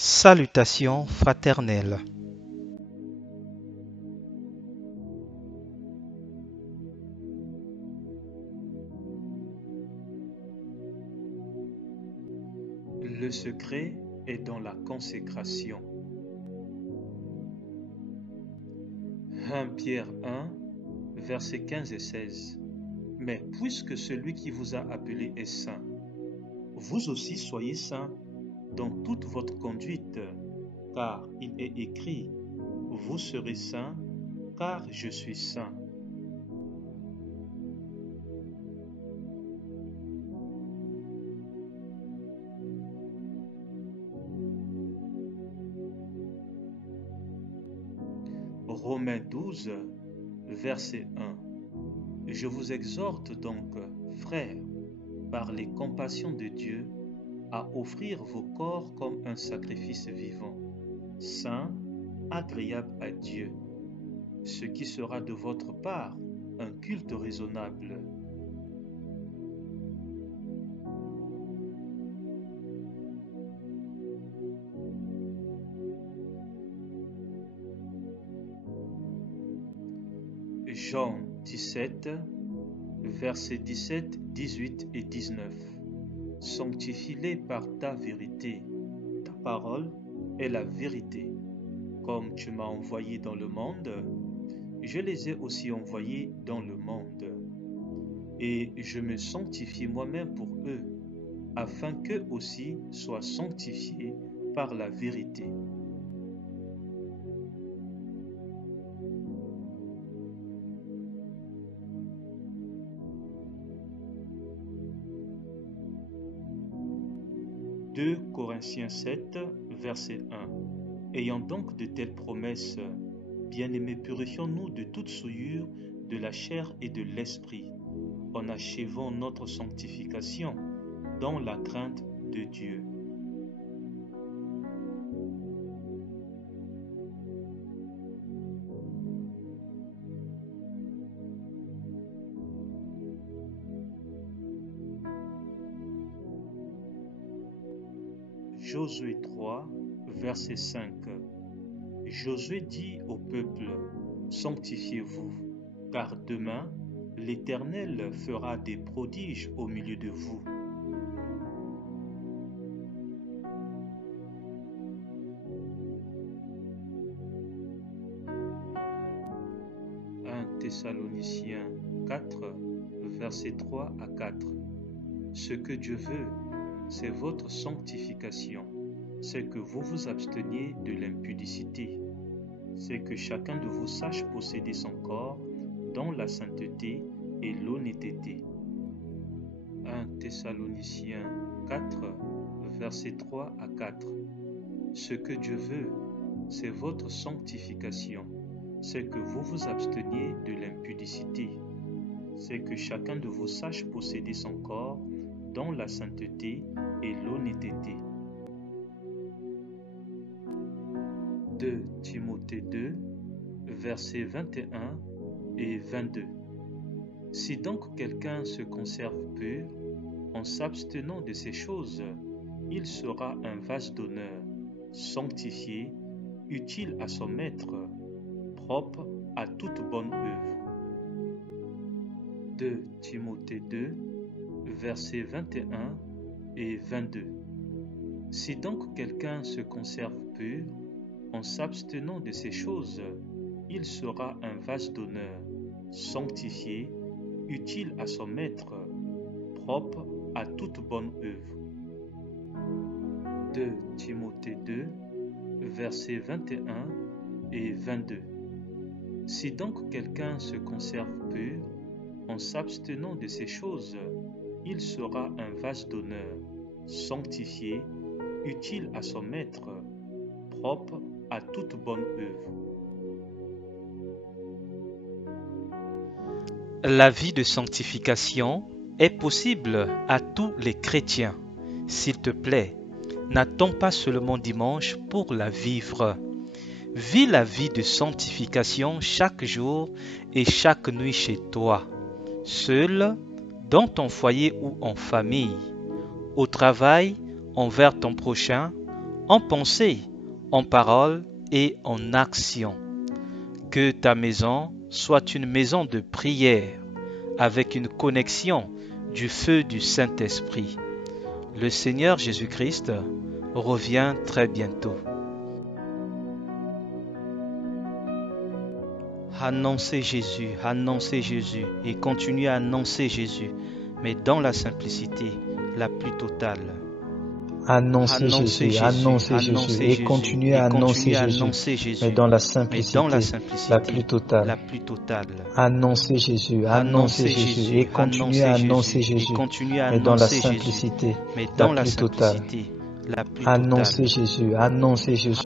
Salutations fraternelles. Le secret est dans la consécration. 1 Pierre 1, versets 15 et 16. Mais puisque celui qui vous a appelé est saint, vous aussi soyez saints dans toute votre conduite, car il est écrit, vous serez saints, car je suis saint. Romains 12, verset 1. Je vous exhorte donc, frères, par les compassions de Dieu, à offrir vos corps comme un sacrifice vivant, saint, agréable à Dieu, ce qui sera de votre part un culte raisonnable. Jean 17, versets 17, 18 et 19. Sanctifie-les par ta vérité. Ta parole est la vérité. Comme tu m'as envoyé dans le monde, je les ai aussi envoyés dans le monde. Et je me sanctifie moi-même pour eux, afin qu'eux aussi soient sanctifiés par la vérité. « 2 Corinthiens 7, verset 1. Ayant donc de telles promesses, bien-aimés, purifions-nous de toute souillure de la chair et de l'esprit, en achevant notre sanctification dans la crainte de Dieu. » Josué 3, verset 5. Josué dit au peuple, « Sanctifiez-vous, car demain l'Éternel fera des prodiges au milieu de vous. » 1 Thessaloniciens 4, versets 3 à 4. Ce que Dieu veut, c'est votre sanctification, c'est que vous vous absteniez de l'impudicité, c'est que chacun de vous sache posséder son corps dans la sainteté et l'honnêteté. 1 Thessaloniciens 4, versets 3 à 4. Ce que Dieu veut, c'est votre sanctification, c'est que vous vous absteniez de l'impudicité, c'est que chacun de vous sache posséder son corps dans la sainteté et l'honnêteté. 2 Timothée 2, versets 21 et 22. Si donc quelqu'un se conserve pur, en s'abstenant de ces choses, il sera un vase d'honneur, sanctifié, utile à son maître, propre à toute bonne œuvre. 2 Timothée 2, versets 21 et 22. Si donc quelqu'un se conserve pur, en s'abstenant de ces choses, il sera un vase d'honneur, sanctifié, utile à son maître, propre à toute bonne œuvre. 2 Timothée 2, versets 21 et 22. Si donc quelqu'un se conserve pur, en s'abstenant de ces choses, il sera un vase d'honneur, sanctifié, utile à son maître, propre à toute bonne œuvre. La vie de sanctification est possible à tous les chrétiens. S'il te plaît, n'attends pas seulement dimanche pour la vivre. Vis la vie de sanctification chaque jour et chaque nuit chez toi, seul, dans ton foyer ou en famille, au travail, envers ton prochain, en pensée, en parole et en action. Que ta maison soit une maison de prière avec une connexion du feu du Saint-Esprit. Le Seigneur Jésus-Christ revient très bientôt. Annoncez Jésus et continuez à annoncer Jésus, mais dans la simplicité la plus totale. Annoncez Jésus et continuez à annoncer Jésus, mais dans la simplicité la plus totale. Annoncez Jésus et continuez à annoncer Jésus, mais dans la simplicité la plus totale. Annoncez Jésus